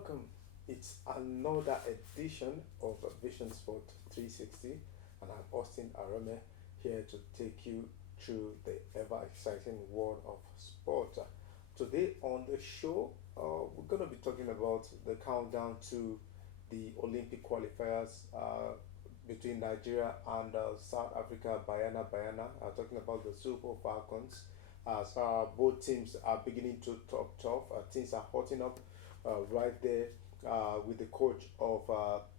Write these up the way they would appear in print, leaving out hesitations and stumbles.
welcome. It's another edition of Vision Sport 360, and I'm Austin Arame here to take you through the ever exciting world of sport. Today on the show, we're going to be talking about the countdown to the Olympic qualifiers between Nigeria and South Africa, Bayana Bayana. Talking about the Super Falcons. As both teams are beginning to talk tough, things are hotting up right there with the coach of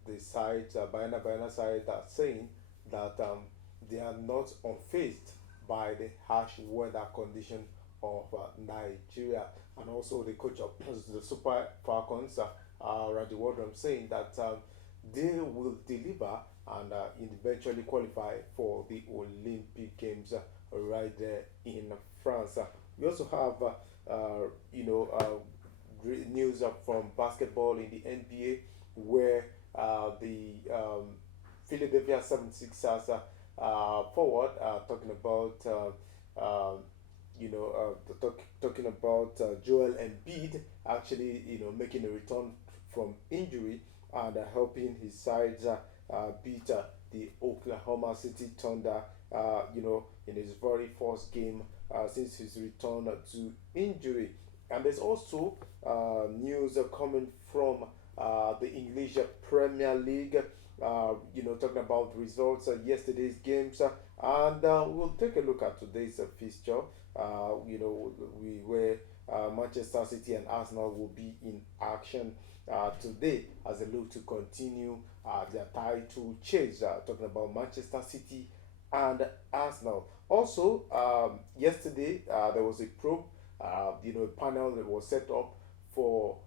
the side, Bayana Bayana side, that saying that they are not unfazed by the harsh weather condition of Nigeria, and also the coach of the Super Falcons, Randy Wardrum, saying that they will deliver and eventually qualify for the Olympic Games right there in France. We also have, great news from basketball in the NBA, where the Philadelphia 76ers forward talking about talking about Joel Embiid actually making a return from injury and helping his sides beat the Oklahoma City Thunder in his very first game since his return to injury. And there's also news coming from the English Premier League. Talking about results yesterday's games, and we'll take a look at today's fixture. We where Manchester City and Arsenal will be in action today as they look to continue their title chase. Talking about Manchester City and Arsenal. Also, yesterday there was a probe, panel that was set up for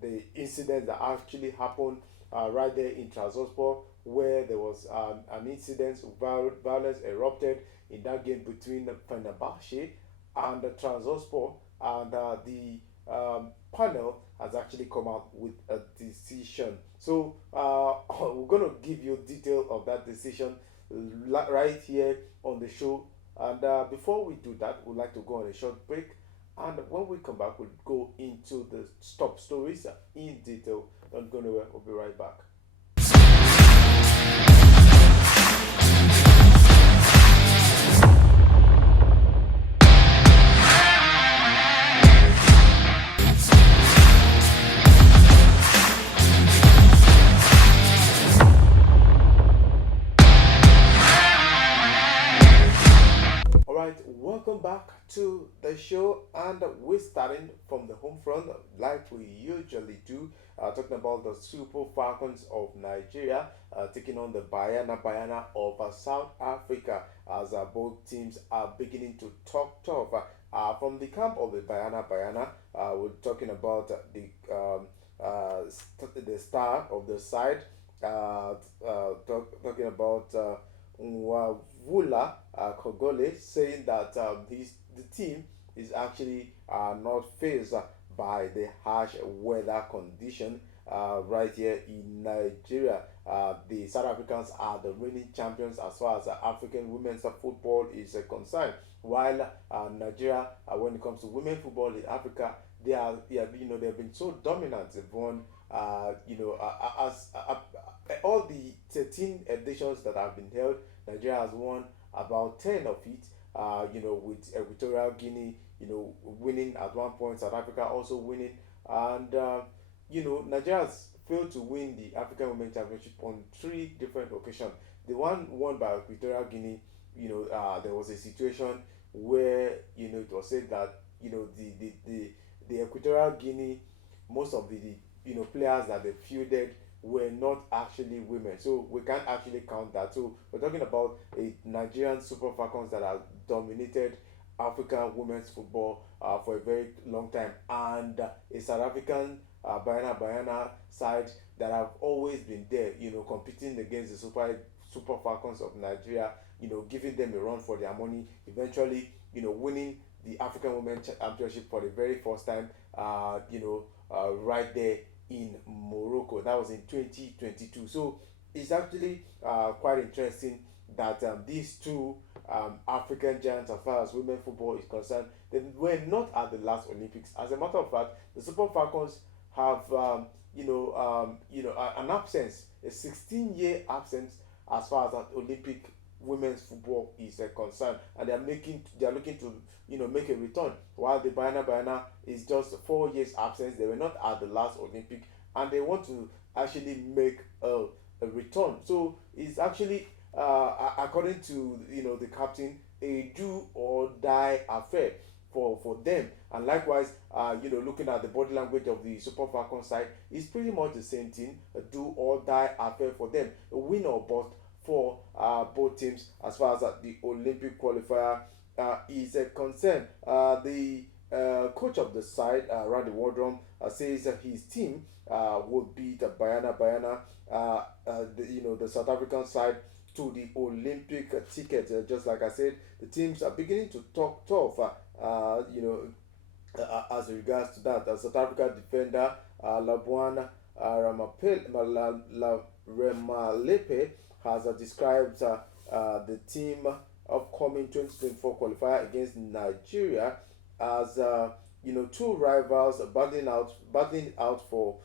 the incident that actually happened right there in Trabzonspor, where there was an incident, violence erupted in that game between Fenerbahce and Trabzonspor, and the panel has actually come out with a decision. So we're going to give you detail of that decision right here on the show. And before we do that, we'd like to go on a short break. And when we come back, we'll go into the top stories in detail. Don't go anywhere. We'll be right back. All right, welcome back to the show, and we're starting from the home front like we usually do, talking about the Super Falcons of Nigeria taking on the Bayana Bayana of South Africa, as both teams are beginning to talk tough. From the camp of the Bayana Bayana, we're talking about the star of the side, talking about Nwavula Kogole, saying that the team is actually not phased by the harsh weather condition right here in Nigeria. The South Africans are the reigning champions as far as African women's football is concerned, while Nigeria, when it comes to women football in Africa, they've been so dominant. They've won, as all the 13 editions that have been held, Nigeria has won about 10 of it. With Equatorial Guinea, winning at one point, South Africa also winning, and Nigeria has failed to win the African Women's Championship on three different occasions. The one won by Equatorial Guinea, there was a situation where it was said that the Equatorial Guinea, most of the players that they fielded were not actually women, so we can't actually count that. So we're talking about a Nigerian Super Falcons that have dominated African women's football for a very long time, and a South African Bayana Bayana side that have always been there, competing against the Super Falcons of Nigeria, giving them a run for their money, eventually, winning the African Women's Championship for the very first time, right there in Morocco. That was in 2022. So it's actually quite interesting that these two African giants as far as women football is concerned. They were not at the last Olympics. As a matter of fact, the Super Falcons have an absence, a 16-year absence as far as that Olympic women's football is concerned, and they are looking to make a return. While the Bayana is just 4 years absence, they were not at the last Olympic, and they want to actually make a return. So it's actually according to the captain, a do or die affair for them. And likewise, looking at the body language of the Super Falcons side, it's pretty much the same thing, a do or die affair for them, a win or bust for both teams as far as the Olympic qualifier is concerned. The coach of the side, Randy Wardrum, says that his team will beat Bayana, the South African side to the Olympic ticket. Just like I said, the teams are beginning to talk tough. As regards to that, South Africa defender Labuana Remalepe has described the team upcoming 2024 qualifier against Nigeria as two rivals battling out for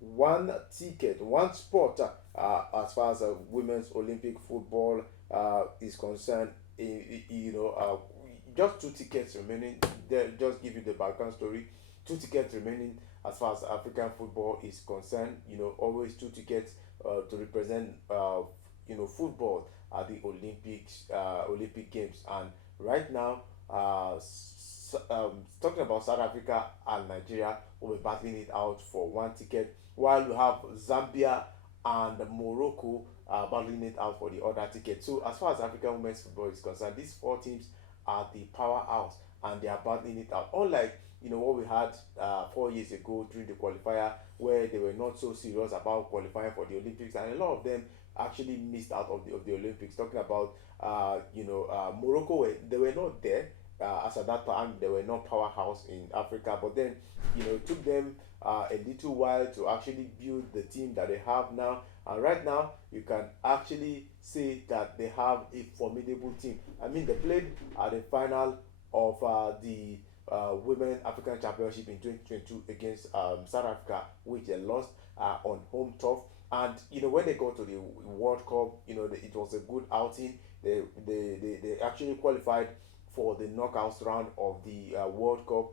one ticket, one spot as far as women's Olympic football is concerned. Just two tickets remaining. There, just give you the background story. Two tickets remaining as far as African football is concerned. Always two tickets to represent football at the Olympic Games. And right now, talking about South Africa and Nigeria, will be battling it out for one ticket, while you have Zambia and Morocco battling it out for the other ticket. So as far as African women's football is concerned, these four teams are the powerhouse, and they are battling it out. Unlike what we had 4 years ago during the qualifier, where they were not so serious about qualifying for the Olympics, and a lot of them actually missed out of the Olympics. Talking about Morocco, they were not there. As at that time, they were not powerhouse in Africa, but then it took them a little while to actually build the team that they have now. And right now, you can actually say that they have a formidable team. I mean, they played at the final of the Women African Championship in 2022 against South Africa, which they lost on home turf. And when they got to the World Cup, it was a good outing. They actually qualified for the knockouts round of the World Cup.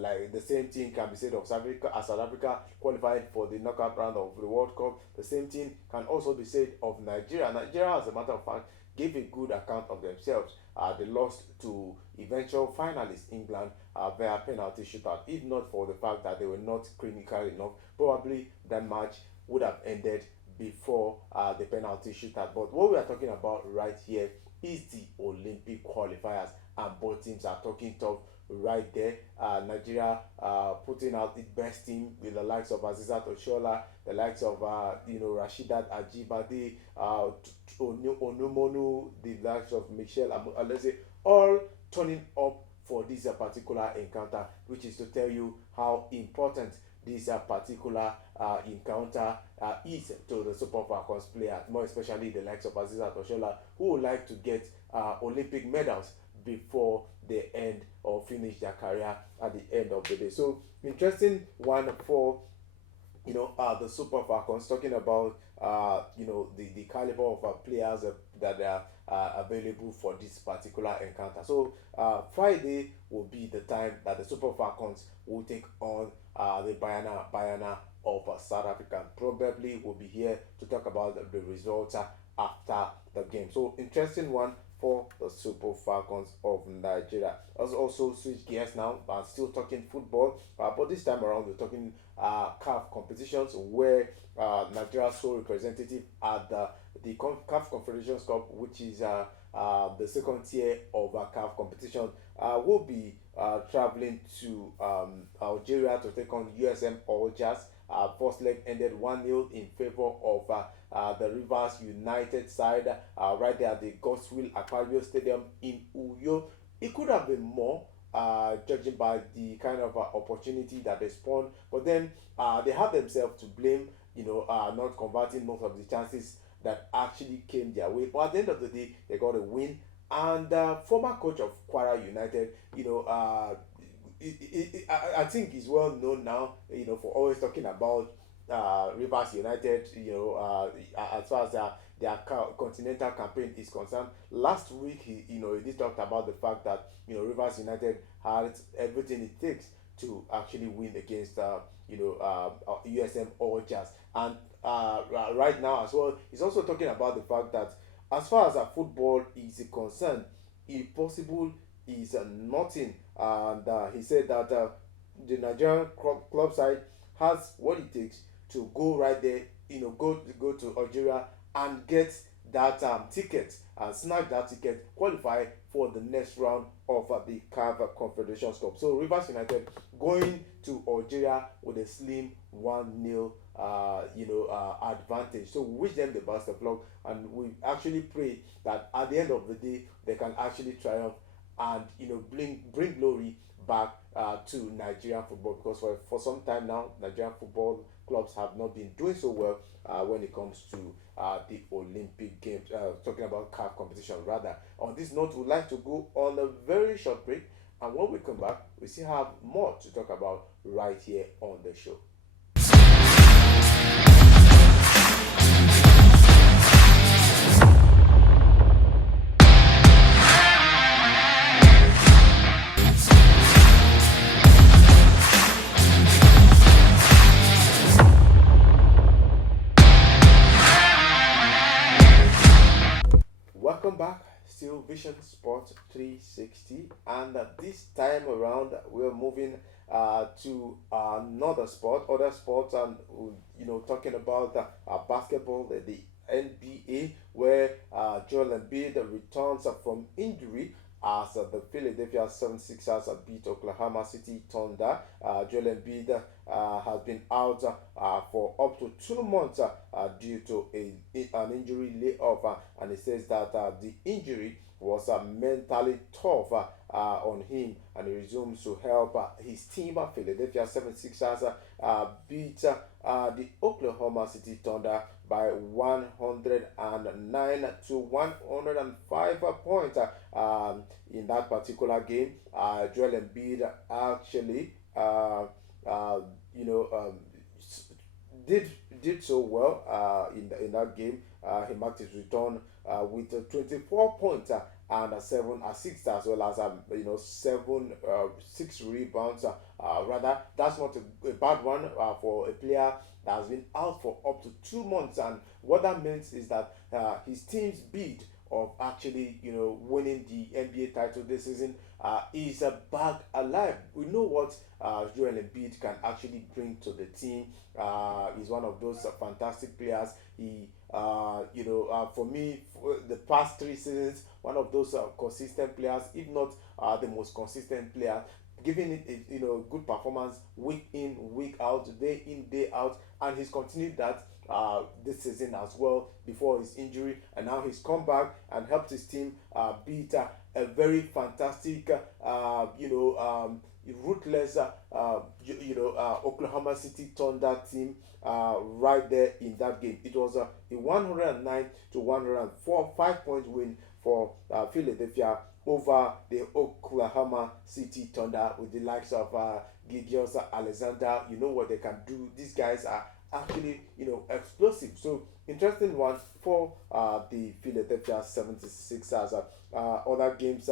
Like the same thing can be said of South Africa, as South Africa qualified for the knockout round of the World Cup. The same thing can also be said of Nigeria. Nigeria, as a matter of fact, gave a good account of themselves. They lost to eventual finalists England via penalty shootout. If not for the fact that they were not clinical enough, probably that match would have ended before the penalty shootout. But what we are talking about right here is the Olympic qualifiers, and both teams are talking tough right there. Nigeria putting out its best team with the likes of Azizat Oshola, the likes of Rashidat Ajibade, Onumonu, the likes of Michelle Alese, all turning up for this particular encounter, which is to tell you how important this particular encounter is to the Super Falcons players, more especially the likes of Azizat Oshola, who would like to get Olympic medals before they end or finish their career at the end of the day. So interesting one for the Super Falcons, talking about the caliber of players that are available for this particular encounter. So Friday will be the time that the Super Falcons will take on the Bayana of South Africa. Probably will be here to talk about the results after the game. So interesting one for the Super Falcons of Nigeria. Let's also switch gears now. I'm still talking football, but this time around we're talking CAF competitions, where Nigeria's sole representative at the CAF Confederations Cup, which is the second tier of CAF competition, will be traveling to Algeria to take on USM Algiers. First leg ended 1-0 in favor of the Rivers United side right there at the Godswill Aquarius Stadium in Uyo. It could have been more, judging by the kind of opportunity that they spawned, but then they have themselves to blame, not converting most of the chances that actually came their way. But at the end of the day, they got a win and former coach of Kwara United. I think he's well known now. For always talking about Rivers United. As far as their continental campaign is concerned. Last week, he did talk about the fact that Rivers United had everything it takes to actually win against USM Orchards. And right now as well, he's also talking about the fact that as far as football is concerned, impossible is nothing. And he said that the Nigerian club side has what it takes to go right there, go to Algeria and get that ticket, snag that ticket, qualify for the next round of the CAF Confederations Cup. So Rivers United going to Algeria with a slim 1-0 advantage. So we wish them the best of luck, and we actually pray that at the end of the day they can actually triumph and bring glory back to Nigerian football, because for some time now Nigerian football clubs have not been doing so well when it comes to the Olympic Games, talking about CAF competition rather. On this note, we'd like to go on a very short break, and when we come back, we still have more to talk about right here on the show. Welcome back, still Vision Sport 360, and this time around we're moving to another sport, other sports, and talking about basketball, the NBA, where Joel Embiid returns from injury as the Philadelphia 76ers beat Oklahoma City Thunder. Joel Embiid has been out for up to 2 months due to an injury layoff, and he says that the injury was mentally tough on him, and he resumes to help his team. Philadelphia 76ers beat the Oklahoma City Thunder by 109 to 105 points in that particular game. Joel Embiid actually did did so well in that game. He marked his return with 24 points and 7 assists, as well as seven 6 rebounds. Rather, that's not a bad one for a player that has been out for up to 2 months. And what that means is that his team's bid of actually winning the NBA title this season is back alive. We know what Joel Embiid can actually bring to the team. He's one of those fantastic players. He for me, for the past 3 seasons, one of those consistent players, if not the most consistent player, giving it good performance week in, week out, day in, day out, and he's continued that this season as well before his injury, and now he's come back and helped his team beat a very fantastic, ruthless, Oklahoma City Thunder team right there in that game. It was a 109 to 104 5 point win for Philadelphia over the Oklahoma City Thunder with the likes of Gideon Alexander. You know what they can do. These guys are actually explosive. So interesting one for the Philadelphia 76ers. Other games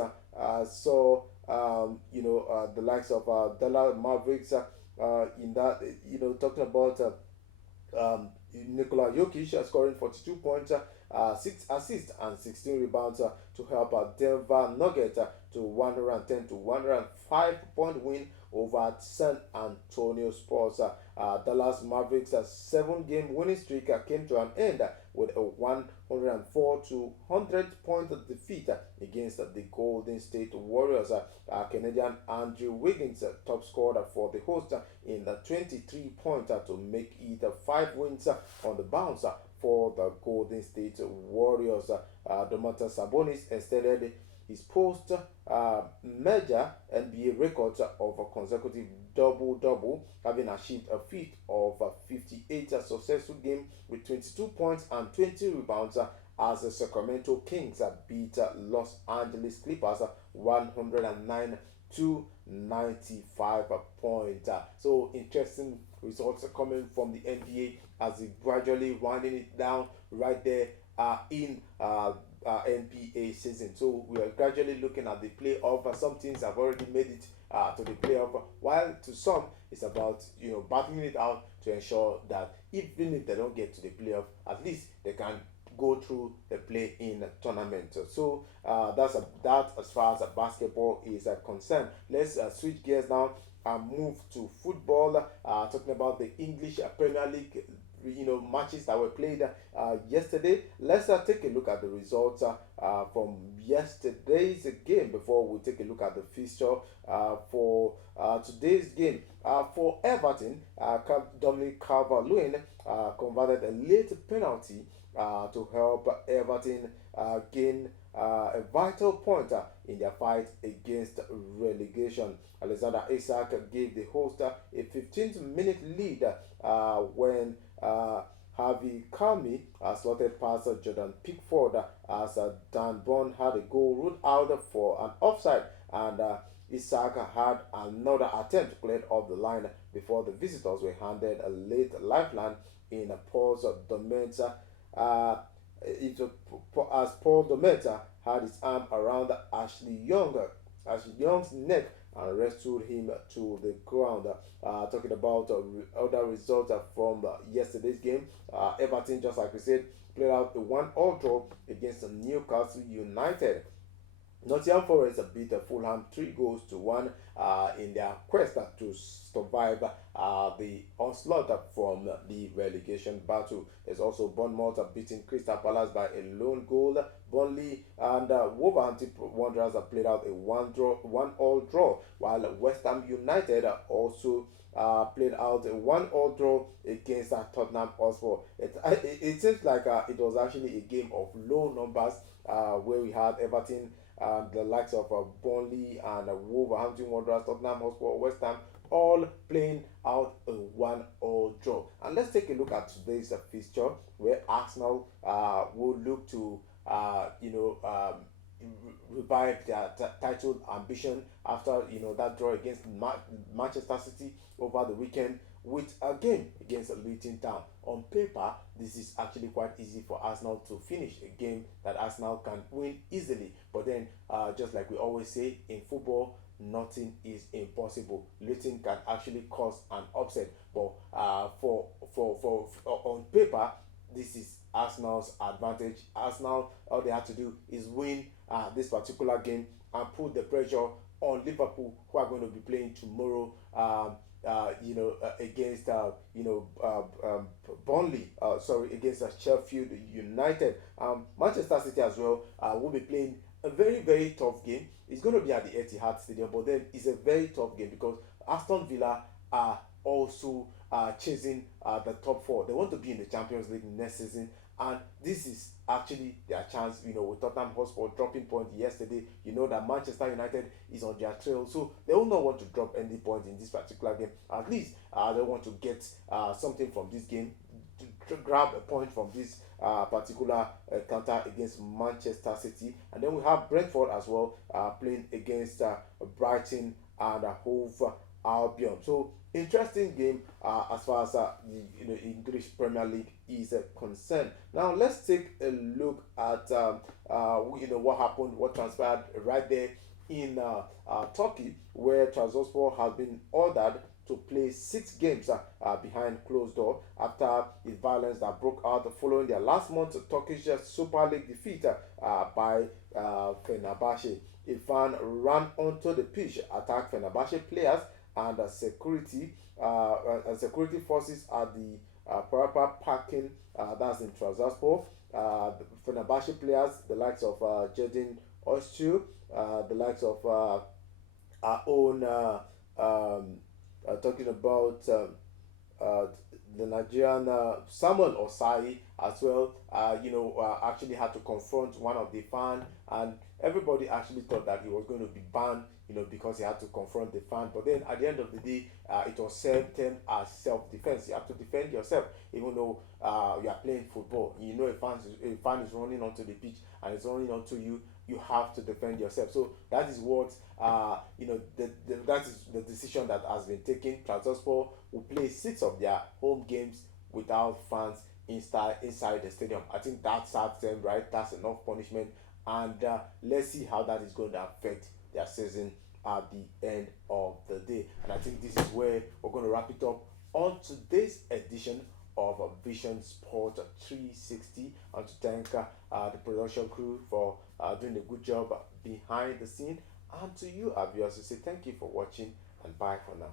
so the likes of Dallas Mavericks in that talking about Nikola Jokic scoring 42 points, 6 assists and 16 rebounds to help Denver Nuggets to 110 to 105 point win over San Antonio Spurs. Dallas Mavericks' 7-game winning streak came to an end with a 104 to 100 point defeat against the Golden State Warriors. Canadian Andrew Wiggins top scorer for the host in the 23 points to make it 5 wins on the bounce for the Golden State Warriors. Domantas Sabonis extended his post major NBA records of a consecutive double-double, having achieved a feat of 58 successful games with 22 points and 20 rebounds as the Sacramento Kings beat Los Angeles Clippers 109 to 95 points. So interesting results coming from the NBA as it gradually winding it down right there in NBA season. So we are gradually looking at the playoff. Some teams have already made it to the playoff, while to some it's about battling it out to ensure that even if they don't get to the playoff, at least they can go through the play-in tournament. So that as far as basketball is concerned. Let's switch gears now and move to football. Talking about the English Premier League, matches that were played yesterday. Let's take a look at the results from yesterday's game before we take a look at the fixture for today's game. For Everton, Dominic Calvert-Lewin converted a late penalty to help Everton gain a vital point in their fight against relegation. Alexander Isak gave the host a 15th-minute lead when Harvey Kalmi slotted past Jordan Pickford as Dan Burn had a goal ruled out for an offside, and Isak had another attempt cleared off the line before the visitors were handed a late lifeline in Paul's Dometa. As Paul Dometa had his arm around Ashley Young's neck and rescued him to the ground. Talking about other results from yesterday's game, Everton, just like we said, played out a 1-all draw against Newcastle United. Nottingham Forest beat Fulham 3 goals to 1 in their quest to survive the onslaught from the relegation battle. There's also Bournemouth beating Crystal Palace by a lone goal. Burnley and Wolverhampton Wanderers played out a 1-all draw, while West Ham United also played out a 1-all draw against Tottenham Hotspur. It seems like it was actually a game of low numbers where we had Everton and the likes of Burnley and Wolverhampton Wanderers, Tottenham Hotspur, West Ham, all playing out a 1-all draw. And let's take a look at today's fixture, where Arsenal will look to revive their title ambition after that draw against Manchester City over the weekend, with a game against Luton Town. On paper, this is actually quite easy for Arsenal to finish a game that Arsenal can win easily. But then, just like we always say in football, nothing is impossible. Luton can actually cause an upset, but for on paper, this is Arsenal's advantage. Arsenal, all they have to do is win this particular game and put the pressure on Liverpool, who are going to be playing tomorrow. Against Burnley, against Sheffield United. Manchester City as well will be playing a very, very tough game. It's going to be at the Etihad Stadium, but then it's a very tough game because Aston Villa are also chasing the top four. They want to be in the Champions League next season, and this is actually their chance. With Tottenham Hotspur dropping point yesterday, that Manchester United is on their trail, so they will not want to drop any point in this particular game. At least they want to get something from this game, to grab a point from this particular counter against Manchester City. And then we have Brentford as well playing against Brighton and Hove Albion. So interesting game as far as English Premier League is concerned. Now let's take a look at what happened, what transpired right there in Turkey, where Trabzonspor has been ordered to play 6 games behind closed door after the violence that broke out following their last month's Turkish Super League defeat by Fenerbahce. Irfan ran onto the pitch, attacked Fenerbahce players and security forces at the Parapa parking, that's in Trabzonspor. Fenerbahce players, the likes of Jedin Öztürk, the likes of our own talking about the Nigerian Samuel Osai as well, actually had to confront one of the fan, and everybody actually thought that he was going to be banned, because he had to confront the fan. But then at the end of the day, it was termed as self-defense. You have to defend yourself, even though you are playing football. A fan is running onto the pitch and it's running onto you. You have to defend yourself. So that is what that is the decision that has been taken. Trabzonspor will play 6 of their home games without fans inside the stadium. I think that serves them right. That's enough punishment, and let's see how that is going to affect their season at the end of the day. And I think this is where we're going to wrap it up on today's edition of Vision Sport 360. And to thank the production crew for doing a good job behind the scene. And to you, our viewers, to say thank you for watching and bye for now.